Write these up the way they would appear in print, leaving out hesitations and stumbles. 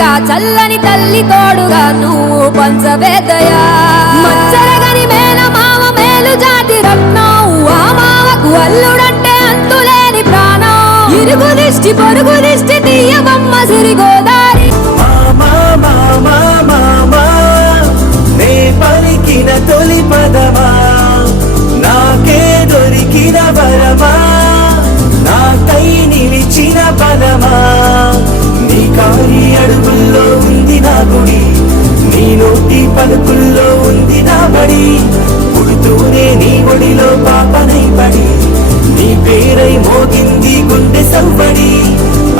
సాటిగా చల్లని తల్లి తోడుగా నువ్వు పంచవేదయా మచ్చరగని మేన మామ మేలు జాతి రత్నం ఆ మామకు అల్లుడంటే అంతులేని ప్రాణం ఇరుగు దిష్టి పొరుగు దిష్టి తీయవమ్మ సిరి గోదారి నే పలికిన తొలి పదమా నాకే దొరికిన వరమా నాకై నిలిచిన బలమా నీ కాలి అడుగుల్లో ఉంది నా గుడి నీ నోటి పలుకుల్లో ఉంది నా బడి పుడుతూనే నీ ఒడిలో పాపనై పడి నీ పేరై మోగింది గుండె సవ్వడి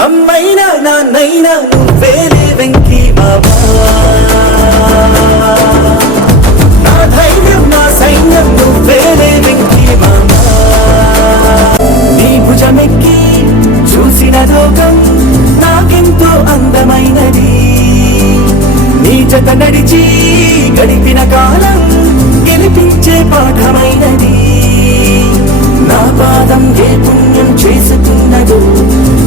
అమ్మైనా నాన్నైనా నువ్వేలే వెంకీ బాబా నా ధైర్యం నా సైన్యం నువ్వేలే వెంకీ మామా నీ భుజమెక్కి చూసిన లోకం నాకెంతో అందమైనది నీ జత నడిచి గడిపిన కాలం గెలిపించే పాఠమైనది నా పాదం ఏ పుణ్యం చేసుకున్నదో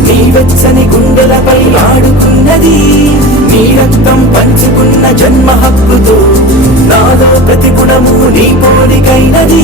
నీ వెచ్చని గుండెలపై ఆడుకున్నది నీ రక్తం పంచుకున్న జన్మ హక్కుతో నాలో ప్రతి గుణము నీ పోలికైనది